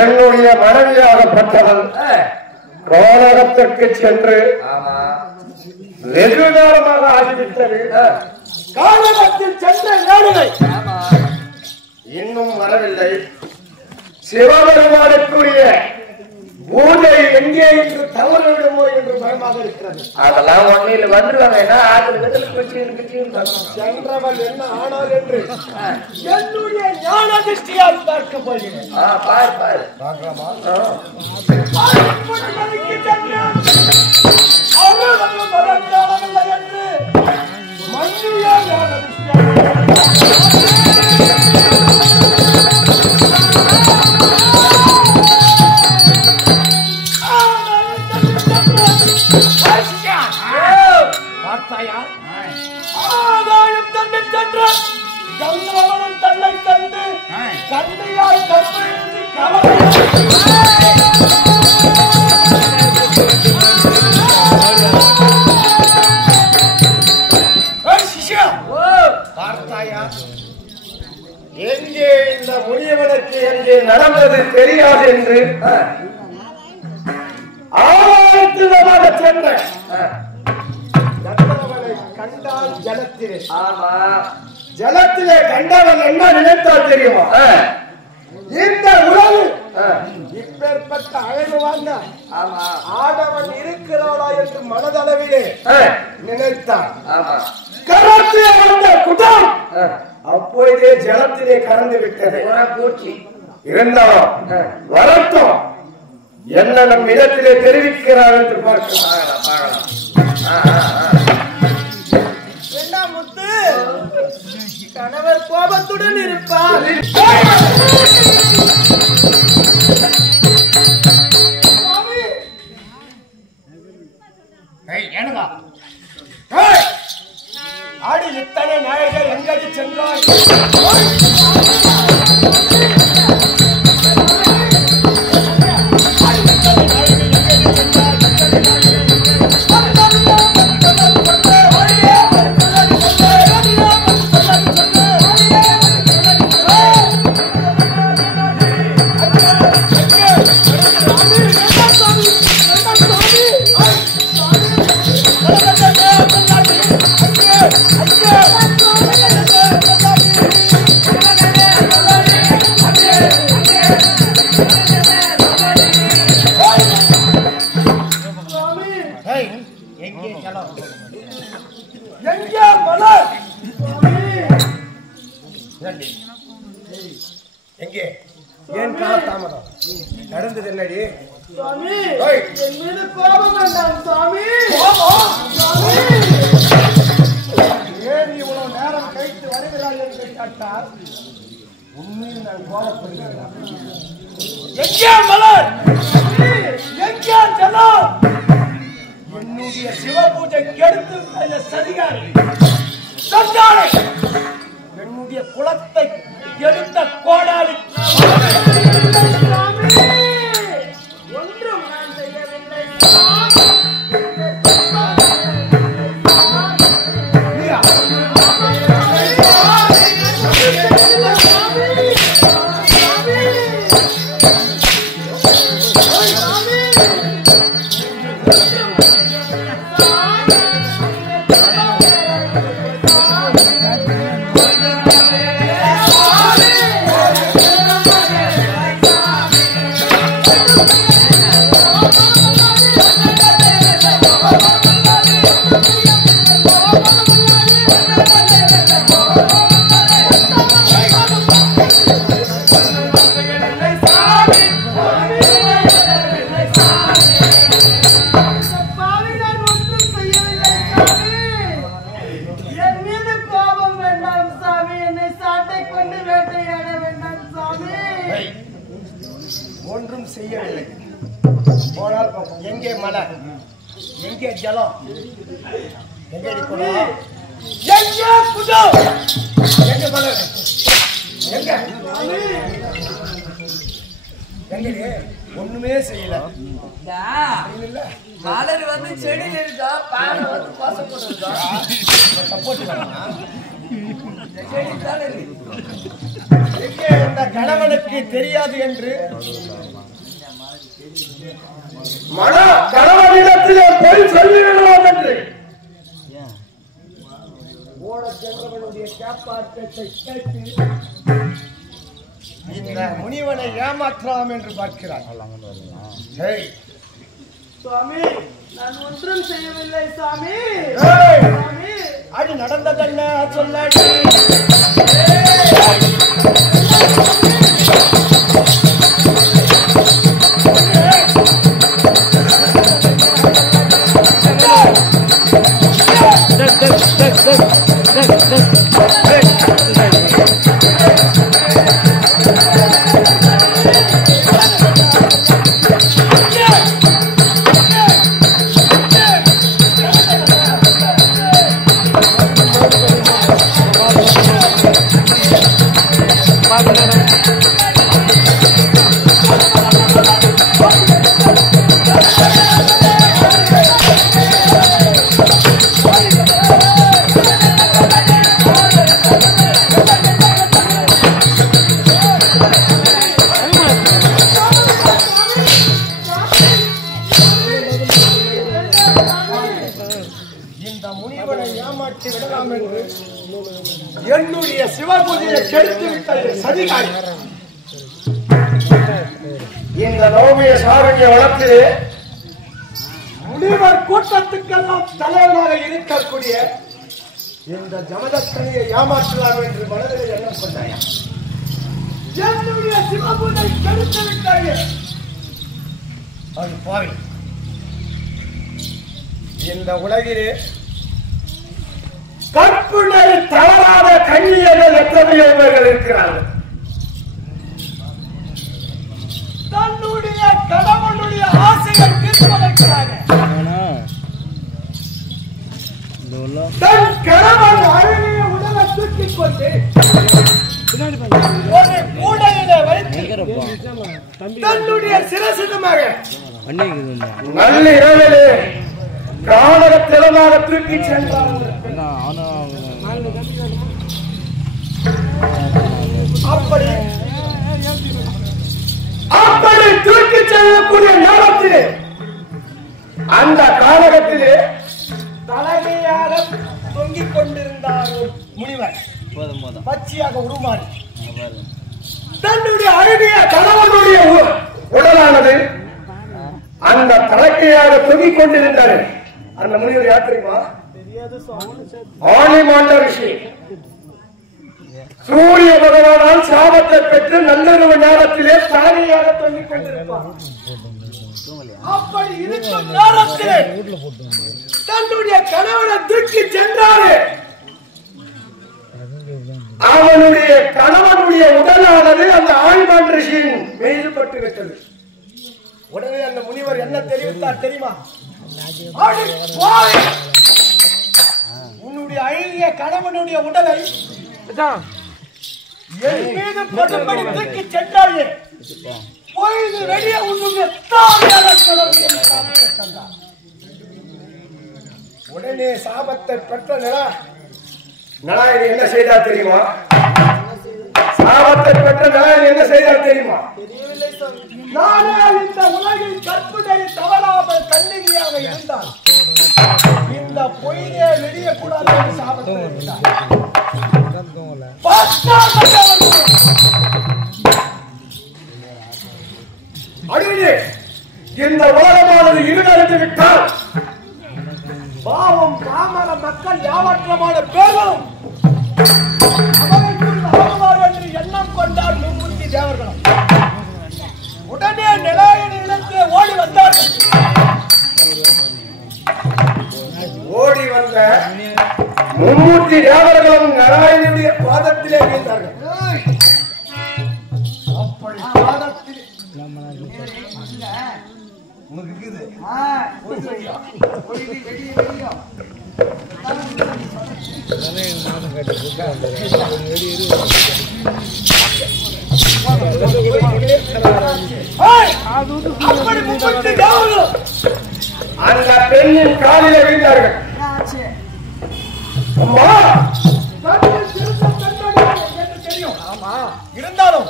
என்னுடைய மனைவியாகப்பட்டவள் கானகத்திற்கு சென்று வெகு நேரமாக ஆகிவிட்டது. கானகத்தில் சென்ற நேரலை இன்னும் வரவில்லை. சிவபெருமானுக்குரிய பூஜை எங்கே என்று தவறு விடுமோ என்று பயமாக இருக்கிறது. அதெல்லாம் ஒன்னில் வந்துருவாங்க. சென்றவள் என்ன ஆனால் என்று என்னுடைய ஞான திருஷ்டியால் பார்க்க போகிறேன். பார்க்கலாமா? என்று மண்ணியா ஞான ஆதாயம் தன்னை சென்ற கங்கவனும் தன்னை கண்டு கண்ணையால் கற்பழித்து பார்த்தாயா? எங்கே இந்த முனியவனுக்கு எங்கே நடந்தது தெரியாது என்று ஆதாயத்தினமாக சென்ற கண்டால் ஜலத்திலே ஜலத்திலே கண்டவன் என்ன நினைத்தால் தெரியுமா? இந்த உறவு இப்பேற்பட்ட அழகு வாழ்ந்த ஆடவன் இருக்கிறாளா என்று மனதளவிலே நினைத்தான். கரத்திலே வந்த குடம் அப்பொழுதே ஜலத்திலே கலந்து விட்டது. இருந்தாலும் வரட்டும், என்ன நம் இடத்திலே தெரிவிக்கிறார் என்று பார்க்கலாம். முத்து கணவர் கோபத்துடன் இருப்பார். ஆடி இத்தனை நாயகர் எங்கடி சென்றார்? எங்கே ஏன் கால தாமதம் நடந்தது? என்னடி சுவாமி, என் மீது கோபம் வேண்டாம் சுவாமி. ஏன் இவ்வளவு நேரம் கழித்து வருகிறாய் என்று கேட்டால் உண்மையில் நான் கோபப்படுகிறேன். எங்கே மலர், எங்கே ஜலம்? என்னுடைய சிவ பூஜை கெடுத்து சதிகாரி சந்தானை, என்னுடைய குலத்தை எடுத்த கோடாலி. ஒன்றும் நான் செய்யவில்லை. எங்கே மலை, எங்கே ஜலம், எங்கே குடம், எங்கே குடம், எங்கே மலை, எங்க எங்க ஒண்ணுமே செய்யல. மலர் வந்து செடியில் இருக்கா, பானை வந்து பாசம் போட்டுருக்கா, சப்போர்ட் செடி தானே இருக்கு. எங்கே இந்த கணவனுக்கு தெரியாது என்று மன கணவனிடத்திலே போய் சொல்லிவிடுவோம் என்று ஓட சென்றவனுடைய காப்பாற்றத்தை கேட்டு இந்த முனிவனை ஏமாற்றலாம் என்று பார்க்கிறார். சுவாமி, நான் ஒன்றும் செய்யவில்லை சாமி. அது நடந்ததென்ன சொல்லாடி. என்னுடைய சிவபூஜையை கெடுத்து விட்ட சதிகாரி இந்த நவமிய சாரண்ய வளர்த்து முனிவர் கூட்டத்துக்கெல்லாம் தலைவராக இருக்கக்கூடிய இந்த ஜமதக்கனியை ஏமாற்றலாம் என்று மனதில் எண்ணம் கொண்டாயா? என்னுடைய சிவபூஜை கெடுத்து விட்டாயே. அது பாவி. இந்த உலகிலே கற்புணை தவறாத கண்ணியர்கள் எத்தனையோ பேர்கள் இருக்கிறார்கள். தன்னுடைய கணவனுடைய ஆசைகள் தீர்ப்பதற்காக தன் கணவன் அழகிய உடலை தூக்கிக் கொண்டு ஒரு கூடையிலே வைத்து தன்னுடைய சிரசிதமாக நள்ளிரவிலே கானகத்திறனாக தூக்கி சென்றார். அப்படி தூக்கி செல்லக்கூடிய நேரத்திலே அந்த கானகத்திலே தலைமையாக தொங்கிக் கொண்டிருந்தார் முனிவர். பச்சையாக உருமாறி தன்னுடைய அழகிய கணவனுடைய உடலானது அந்த தலைக்கையாக தொங்கிக் கொண்டிருந்தார். அந்த முனிவர் யார் தெரியுமா? ஆணிமாண்ட ரிஷி. சூரிய பகவானால் சாபத்தை பெற்று நள்ளிரவு நேரத்திலே சாரியாக தொங்கிக் கொண்டிருப்பார். அப்படி இருக்கும் நேரத்திலே தன்னுடைய கணவனை தூக்கி சென்றாரு. அவனுடைய கணவனுடைய உடலானது அந்த ஆணிமாண்ட ரிஷியின் மீது பட்டு விட்டது. உடனே அந்த முனிவர் என்ன தெரிவித்தார் தெரியுமா? உன்னுடைய அழகிய கணவனுடைய உடலை என் மீது படும்படி தூக்கி சென்றாயே, பொழுது வெளியே உன்னுடைய தாயான கணவனை தந்தார். உடனே சாபத்தை பெற்ற நலாயனி என்ன செய்தார் தெரியுமா? சாபத்தை பெற்ற நலாயனி என்ன செய்தார் தெரியுமா? நானே இந்த உலகில் கற்புடை தவறாமல் கண்ணிகையாக இருந்தால் இந்த பொய்யே வெளியக்கூடாது என்று சாபத்தை பெற்றார். அடியே இந்த உலகமானது இருளடைந்து விட்டால் பாவம் பாமர மக்கள் யாவற்றமான பேரும் என்று எண்ணம் கொண்டார் மும்மூர்த்தி தேவர்களும். உடனே நிலையின் இடத்திலே ஓடி வந்தார்கள். ஓடி வந்த மும்மூர்த்தி தேவர்களும் நாராயணனுடைய பாதத்திலே வீழ்ந்தார்கள். அப்படி பாதத்தில் உனக்கு இருக்குது. அந்த பெண்ணின் காலில் விழுந்தார்கள். இருந்தாலும்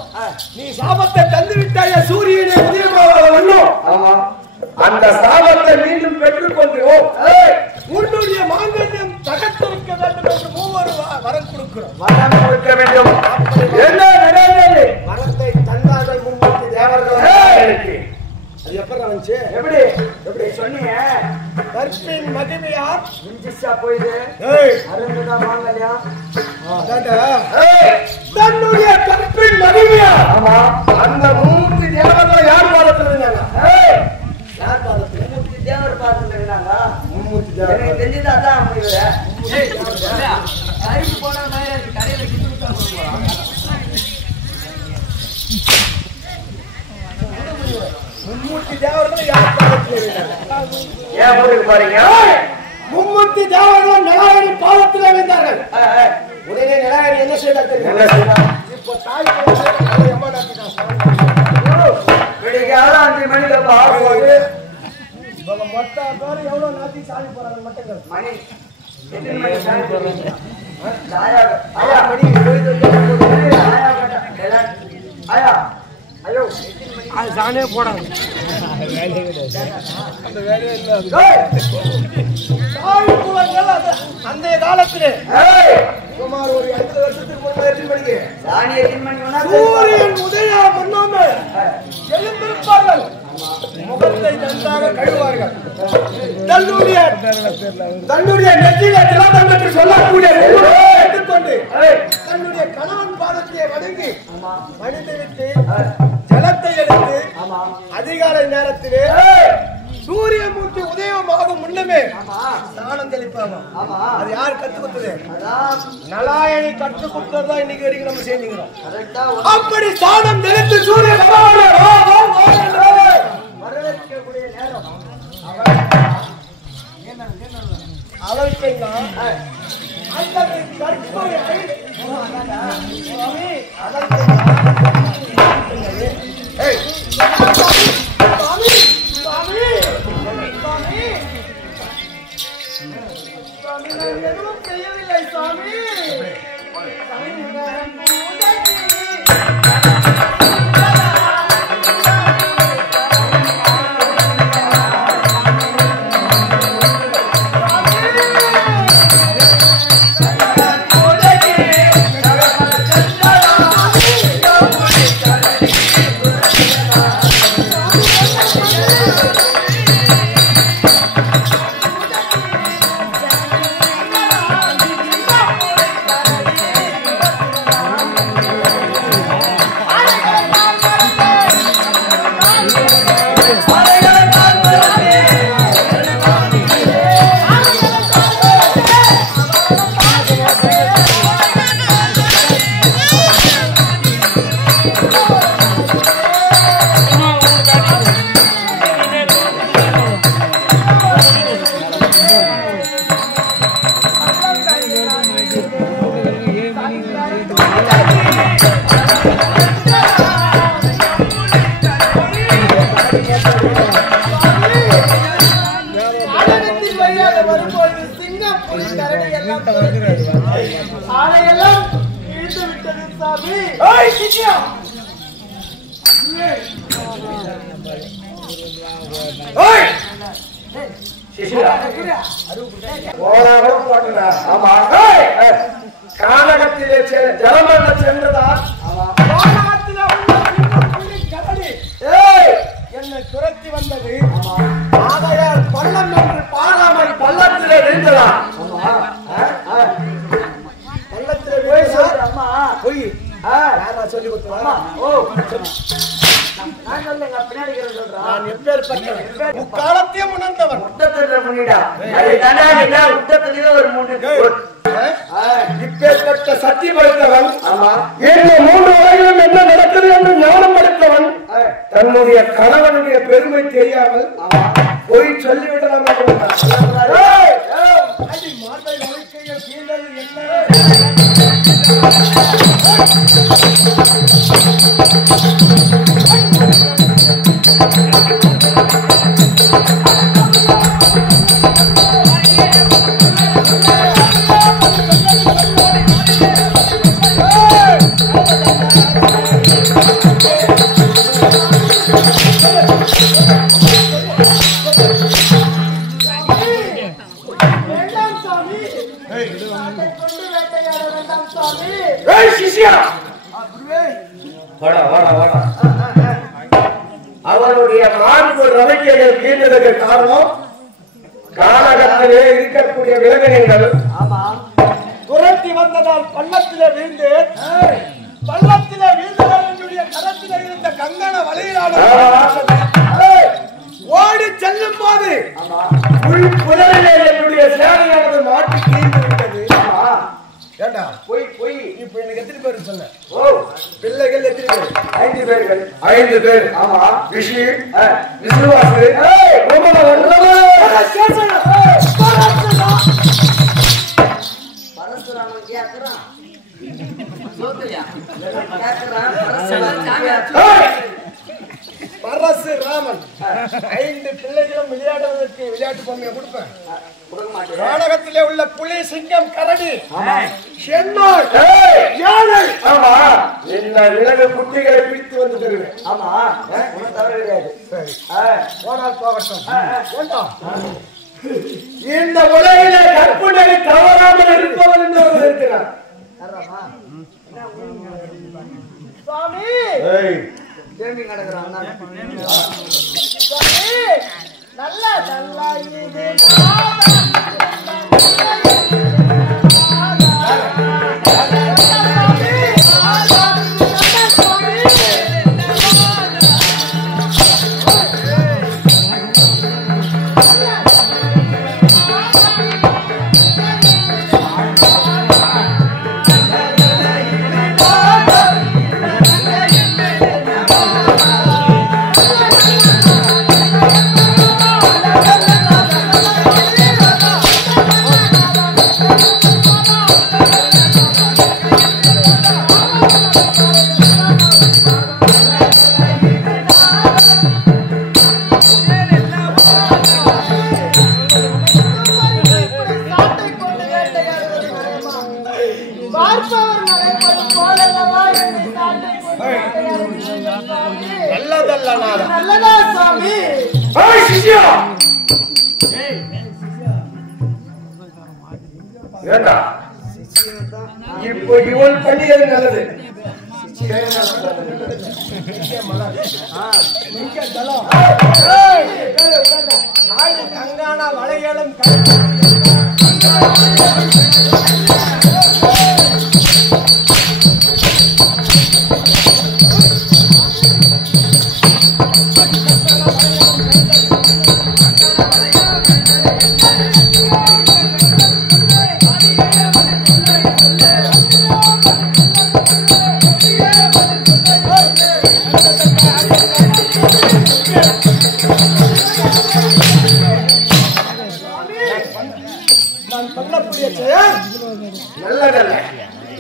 நீ சாபத்தை தந்து விட்டாய சூரியனை உதயமாவதும் அந்த சாபத்தை மீண்டும் பெற்றுக் கொள்கிறோம். உன்னுடைய மாங்கல்யம் தகர்த்திருக்க வேண்டும் என்று மூவர் வரம் கொடுக்கிறோம். வரம் கொடுக்க வேண்டும். என்ன நடந்தது? வரத்தை தந்தார்கள் முன்னிட்டு தேவர்கள். அது எப்படி வந்துச்சு? எப்படி எப்படி சொன்னீங்க? கற்பின் மகிமையா இஞ்சிஷா போயிது. அருந்ததா மாங்கல்யா தன்னுடைய கற்பின் மகிமையா. ஆமா, அந்த மூர்த்தி தேவர்கள் யார் பாதத்தில் இருந்தாங்க? யார் பாதத்தில்? மூர்த்தி தேவர் பாதத்தில் இருந்தாங்க. மூர்த்தி தேவர் எனக்கு தெரிஞ்சது அதான் அமைவர. கைக்கு போனா மேல கரையில கிட்டுட்டா போறோம். மும்மூர்த்தி தேவர்கள் யார் பாதத்தில் இருந்தாங்க? ஏன் போட்டு பாருங்க. மும்மூர்த்தி தேவர்கள் நலாயணி பாதத்தில் இருந்தார்கள். உடனே நலாயணி என்ன செய்தார் தெரியுமா? இப்போ தாய் அம்மா டாக்டர் விடிகால 5 மணிக்கு பாருங்க. இவங்க மொத்த பேர் எவ்வளவு நாத்தி சாதி போறாங்க மட்டங்கள். மணி எத்தனை மணி சாதி போறாங்க? ஆயா மணி ஆயா கட்ட ஆயா ஐயோ அது சானே போடாது. அந்த வேலையே இல்ல. தாய் குலங்கள் அந்த காலத்திலே சுமார் ஒரு 80 வருஷத்துக்கு முன்னாடி எத்தனை மணிக்கு சாணி எத்தனை மணிக்கு சூரியன் உதயம் முன்னோமே எழுந்திருப்பார்கள். முகத்தை நன்றாக கழுவார்கள். தன்னுடைய நெற்றியில திலகம் என்று சொல்லக்கூடிய எடுத்துக்கொண்டு தன்னுடைய கணவன் பாதத்தை வணங்கி மனித விட்டு ஜலத்தை எடுத்து அதிகாலை நேரத்திலே சூரியமூர்த்தி உதயமாகும் முன்னமே ஸ்நானம் தெளிப்பாங்க. அது யார் கற்றுக் கொடுத்தது? நலாயணி கற்றுக் கொடுத்ததுதான் இன்னைக்கு வரைக்கும் நம்ம செஞ்சுக்கிறோம். அப்படி ஸ்நானம் தெளித்து சூரிய வரவேற்கக்கூடிய நேரம் அவருக்கு அந்த கற்பனை எதுவும் செய்யவில்லை சாமி. ஆனையெல்லாம் இழுத்து விட்டது சாமி. கானகத்திலே ஜலமல்ல சென்றதா என்னை துரத்தி வந்தது. ஆகையால் பள்ளம் என்று பாராமல் பள்ளத்திலே விழுந்ததா? பள்ளத்திலே அம்மா பொய் யாரா சொல்லி கொடுத்தா? நான் எப்பேற்பட்ட முக்காலத்தையும் உணர்ந்தவன். இப்பேற்பட்ட சக்தி படைத்தவன். 3 உலகிலும் என்ன நடக்குது என்று ஞானம் படைத்தவன். தன்னுடைய கணவனுடைய பெருமை தெரியாமல் போய் சொல்லிவிடலாம் அவருடைய மார்பு ரவைக்கைகள் கீழ்ந்ததற்கு காரணம் கானகத்திலே இருக்கக்கூடிய விலங்கினங்கள் துரத்தி வந்ததால் பள்ளத்திலே வீழ்ந்து பள்ளத்திலே வீழ்ந்ததால் என்னுடைய கரத்திலே இருந்த கங்கண வலையிலான ஓடி செல்லும் போது புதரிலே என்னுடைய சேவையானது மாட்டி கீழ்ந்து விட்டது. ஏண்டா போய் இப்ப எனக்கு எத்தனை பேர் சொன்ன பிள்ளைகள் எத்தனை பேர்? 5 பேர்கள். 5 பேர். ஆமா. ரிஷி விசுவாசு பரசுராமன் கேக்குறான் பரசுராமன் 5 பிள்ளைகளும் விளையாடுவதற்கு விளையாட்டு பொம்மையை கொடுப்பேன். நாடகத்திலே உள்ள புலி சிங்கம் கரடி சென்னாய் யானை இந்த விலங்கு குட்டிகளை பிடித்து வந்து தருவேன். ஆமா தவறு கிடையாது. போனால் போகட்டும். இந்த உலகிலே கற்பனை தவறாமல் இருப்பவன் என்று இருக்கிறார். சாமி தேவி நடக்கிறான். நல்ல நல்ல இது இப்போ இவள் பண்ணியது நல்லது. கங்கான வளையலும் நல்லதல்ல.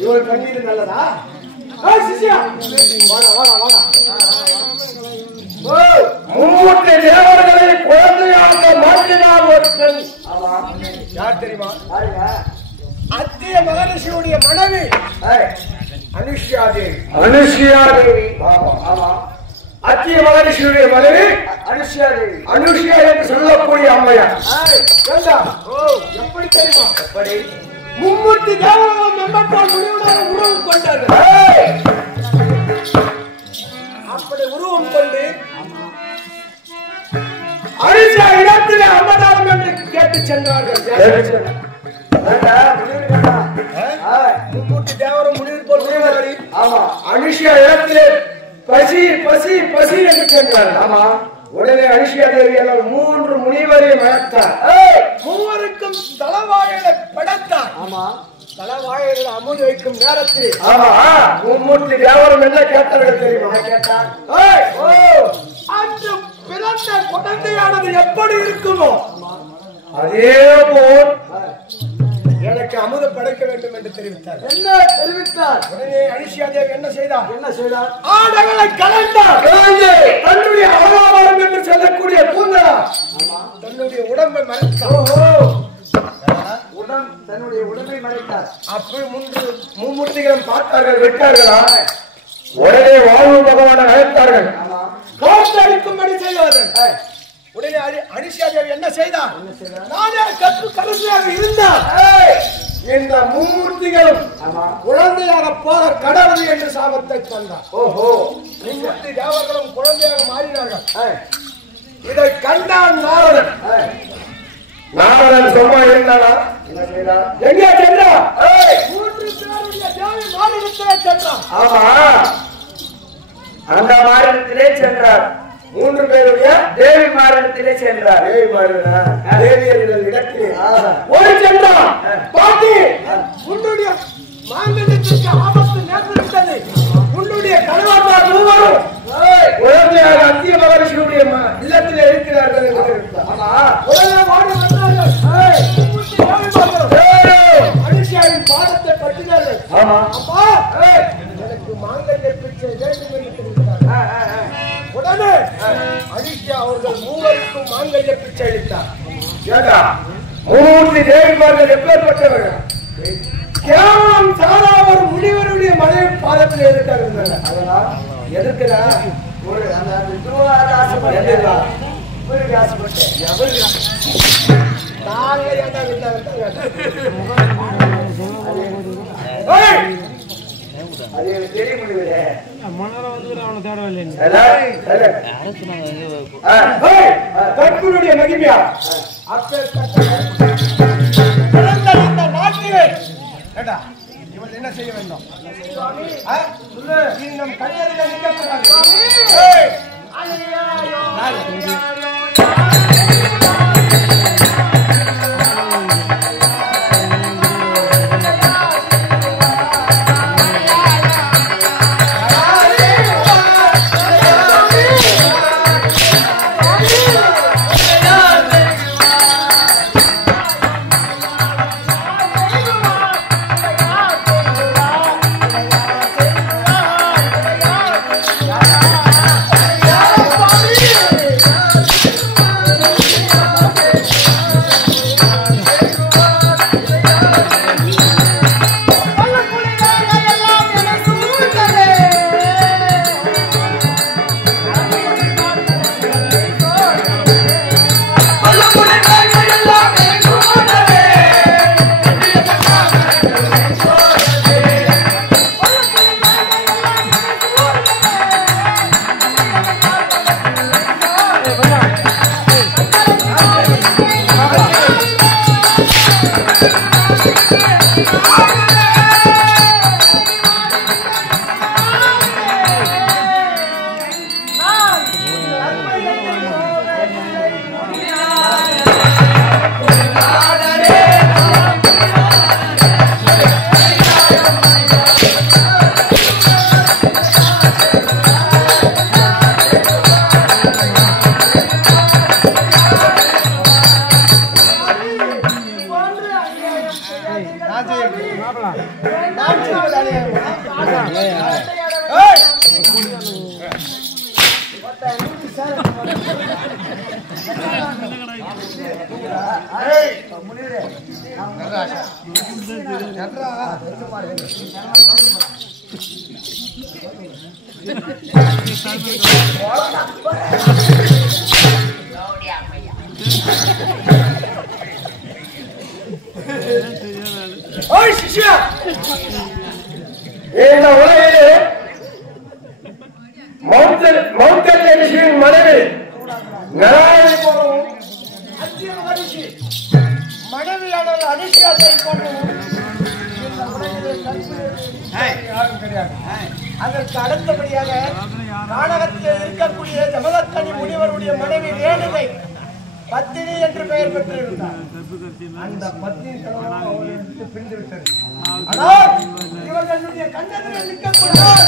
இவள் பண்ணியது நல்லதா? மும்மூர்த்தி தேவர்களை குழந்தையாக மாற்றினார் ஒரு பெண். யார் தெரியுமா? அத்திய மகரிஷியுடைய மனைவி அனுஷ்யா தேவி. அனுஷ்யா தேவி. அத்திய மகரிஷியுடைய மனைவி அனுஷ்யா தேவி. அனுஷ்யா என்று சொல்லக்கூடிய அம்மையார். எப்படி தெரியுமா? எப்படி மும்மூர்த்தி தேவர்களும் எம்பட்டால் முடிவுடன் உருவம் கொண்டார்கள். அப்படி உருவம் கொண்டு அனுஷ்யா இடத்திலே அம்மதாரம் என்று கேட்டு சென்றார்கள். மும்மூர்த்தி தேவரும் முடிவு போல் அனுஷ்யா இடத்திலே பசி பசி பசி என்று சென்றார்கள். ஆமா. உடனே அனுஷ்யா தேவியால் 3 முனிவரை வளர்த்தார். மூவருக்கும் தலவாயிலை படைத்தார். ஆமா. தலைவாயில் அமுது வைக்கும் நேரத்தில் மும்மூர்த்தி தேவரும் என்ன கேட்டார்கள் தெரியுமா? கேட்டார், அன்று பிறந்த குழந்தையானது எப்படி இருக்குமோ அதே போல் எனக்கு அமுது படைக்க வேண்டும் என்று தெரிவித்தார். என்ன தெரிவித்தார்? உடனே அனிஷியா தேவி என்ன செய்தார்? ஆடைகளை கலந்தார். தன்னுடைய அவதாரம் என்று சொல்லக்கூடிய கூந்தலா தன்னுடைய உடம்பை மறைத்தார். தன்னுடைய உடம்பை மறைத்தார். அப்படி மும்மூர்த்திகளும் பார்த்தார்கள், விட்டார்களா? உடனே வாழ்வு பகவானை அழைத்தார்கள், காத்தளிக்கும்படி செய்வார்கள். உடனே அனிஷா தேவி என்ன செய்தார்? நானே கற்பு கருவியாக இருந்தார். இந்த மும்மூர்த்திகளும் குழந்தையாக போக கடவுள் என்று சாபத்தை தந்தார். மும்மூர்த்தி தேவர்களும் குழந்தையாக மாறினார்கள். இதை கண்டான் நாரதன். நாரதன் சும்மா இருந்தாரா? எங்கே சென்றார்? 3 பேருடைய தேவி மாநிலத்திலே சென்றார். ஆமா, அந்த மாநிலத்திலே சென்றார். 3 பேருடைய தேவி மாநிலத்திலே சென்றார். தேவியர்கள் இடத்திலே ஒரு சென்றார். பாட்டி, உன்னுடைய மாங்கல்யத்திற்கு ஆபத்து நேர்ந்துவிட்டது. உன்னுடைய கணவன்மார் மூவரும் குழந்தையாக அத்திய மகரிஷியுடைய இல்லத்திலே இருக்கிறார்கள் என்று தெரிவித்தார். உடனே வாடி வந்தார்கள். அனிஷியாவின் பாதத்தை பற்றினார்கள். அப்பா, எனக்கு மாங்கல்ய பிச்சை வேண்டும் என்று தெரிவித்தார். உடனே அனிஷியா அவர்கள் மூவருக்கும் மாங்கல்ய பிச்சை அளித்தார். மூர்த்தி தேவிமார்கள் எப்பேற்பட்டவர்கள்? கேவலம் சாரா ஒரு முனிவருடைய மனைவி பாதத்தில் எதிர்த்தார்கள். அதனால் எதிர்க்கிறார். மகிமையா இவள் என்ன செய்ய வேண்டும்? நம் கல்யாணத்தில் நிற்கக்கூடாது. அதற்கு அடுத்தபடியாக நாடகத்தில் இருக்கக்கூடிய ஜமதக்கனி முனிவருடைய மனைவி ரேணுகை பத்தினி என்று பெயர் பெற்றிருந்தார். அந்த பத்தினி விட்டு பிரிந்து விட்டது. ஆனால் இவர்கள் என்னுடைய கண்ணெதிரில் நிற்கக்கூடாது.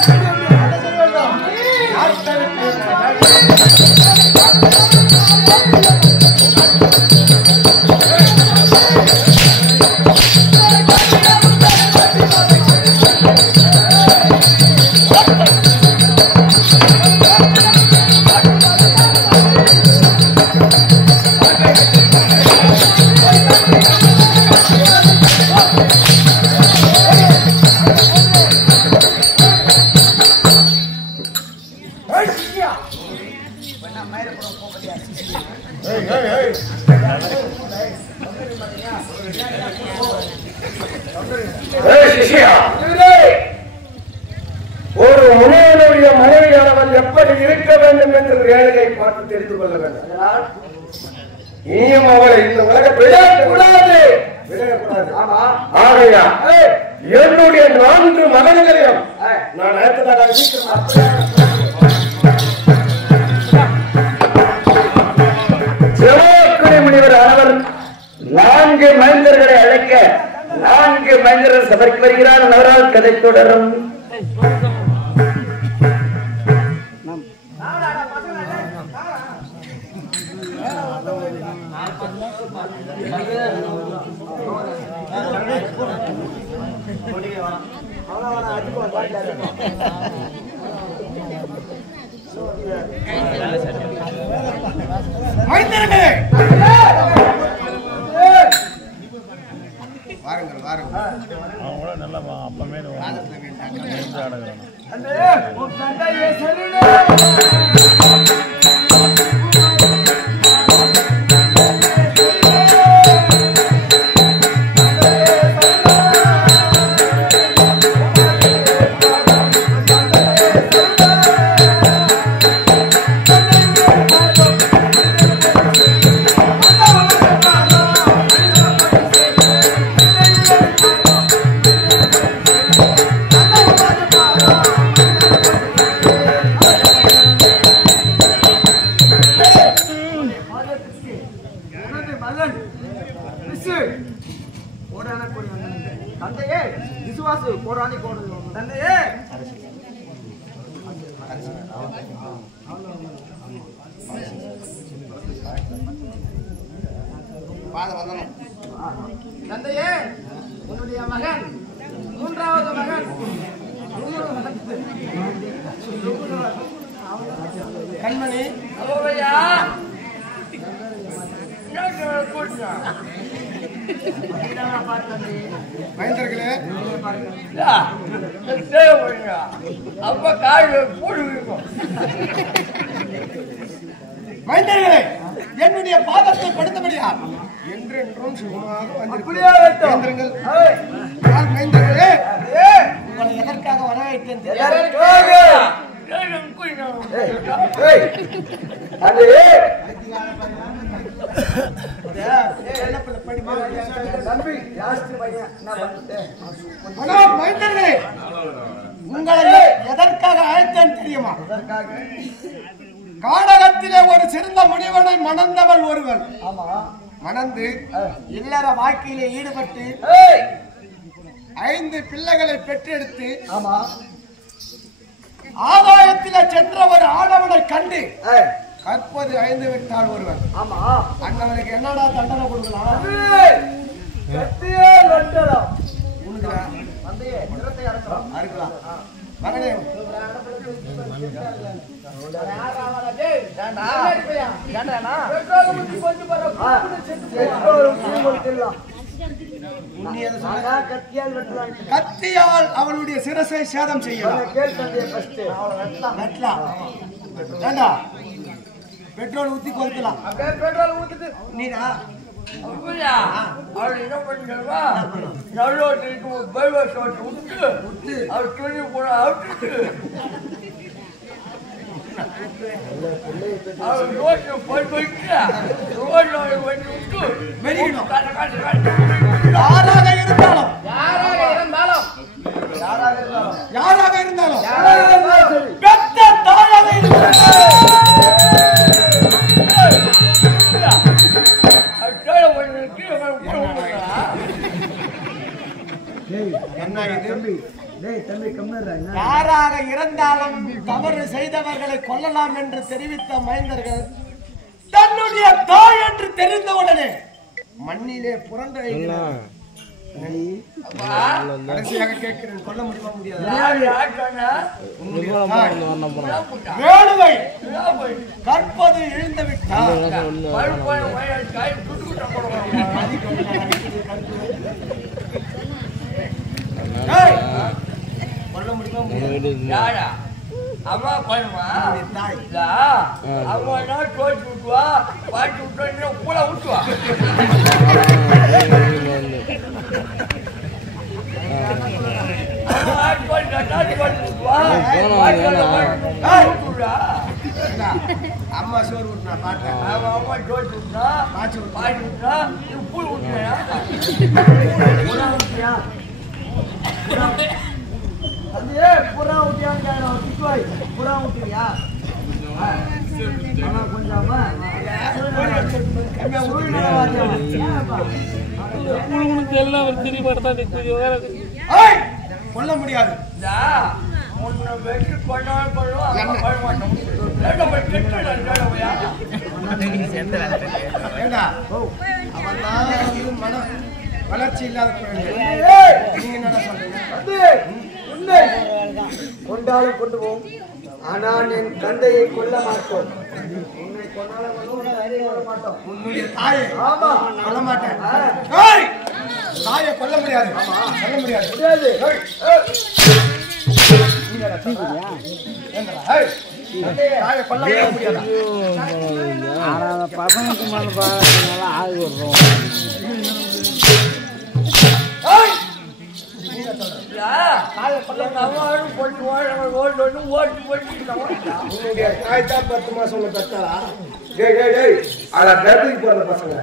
என்ன செய்ய வேண்டும்? ஒரு முனிவனுடைய மனைவியானவள் எப்படி இருக்க வேண்டும் என்று வேலையை பார்த்து தெரிந்து கொள்ள வேண்டும். இனியும் அவளை இந்த உலகம் விடக்கூடாது. ஆகையா என்னுடைய 4 மகன்களையும் நான் அடுத்ததாக சிவக்குடி முனிவர் ஆனவர் 4 மைந்தர்களை அழைக்க 4 மைந்தர்கள் சபைக்கு வருகிறார். அவரால் கதை தொடரும். வாருங்கள் வாருங்கள். அவங்கள நல்லா அப்பமே தந்தையே விசுவாசு போராடி போடுது தந்தையே தந்தையே உன்னுடைய மகன் 3வது மகன் கண்மணி மைந்தர்களே அப்ப காடு போடுவீங்க. மைந்தர்களே என்னுடைய பாதத்தை படுத்தபடியா என்றென்றும் சுகமாக மைந்தர்களே உங்களை எதற்காக வரவேற்றேன் உங்களை எதற்காக அழைத்தேன் தெரியுமா? காடகத்திலே ஒரு சிறந்த முனிவனை மணந்தவள் ஒருவன் மணந்து இல்லற வாழ்க்கையிலே ஈடுபட்டு 5 பிள்ளைகளை பெற்றெடுத்து ஆதாயத்திலே சென்ற ஒரு ஆடவனை கண்டு கற்பது 5 விட்டால் ஒருவன் அண்ணவனுக்கு என்னடா தண்டனை கொடுக்கலாம்? மகனே கத்தியால் அவளுடைய சிரசை சேதம் செய்யலாம். பெட்ரோல் ஊத்தி கொளுத்தலாம். பெட்ரோல் ஊத்திட்டு நீடா அவர் என்ன பண்ணிக்கிறவா நல்லோட்டுக்கு பைவ ஷாட் விட்டு அவர் துணி போன அவுட்டு அவர் ரோட்டு போய் போயிட்டு ரோட்ல வண்டி விட்டு வெடிக்கணும். யாராக இருந்தாலும் பெத்த தாயாக என்ன இது? யாராக இருந்தாலும் தவறு செய்தவர்களை கொல்லலாம் என்று தெரிவித்த மைந்தர்கள் தன்னுடைய தாய் என்று தெரிந்தவுடனே மண்ணிலே புரண்டு கடைசியாக கேட்கிறேன், கொல்ல முடியுமா முடியாது? வேடுவை கற்பது இழந்து விட்டார். கொல்ல முடியுமா முடியாது? அம்மா பண்ணுவா அம்மா தோச்சு விட்டுவா, பாட்டு விட்டு கூட விட்டுவா. அம்மா சோறு விட்டுனா பார்த்தேன். அம்மா தோச்சு விட்டுனா பாட்டு விட்டுனா புல் விட்டுனா புறா ஊட்டியான்னு புறா ஊட்டியா கொஞ்சம் கொல்ல முடியாது. வளர்ச்சி இல்லாத நீங்க என்ன சொல்றீங்க? கொண்டாலும் கொண்டு போவோம், ஆனால் என் தந்தையை கொல்ல மாட்டோம். உன்னை கொண்டாலும் மாட்டோம். உன்னுடைய தாயை கொல்ல மாட்டேன். தாயை கொல்ல முடியாது, கொல்ல முடியாது. தாயை கொல்ல முடியாது. பசங்களுக்கு மேல ஆகி வர்றோம். தாய் தான் 10 மாசம் பெற்றாளா? போற பசங்க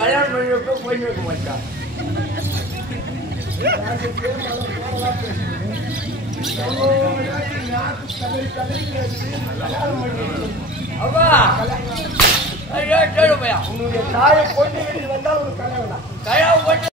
கல்யாணம் பண்ணி போய் வைக்க மாட்டான். உன்னுடைய தாயை கொண்டு வந்தால் ஒரு கல்யாணம்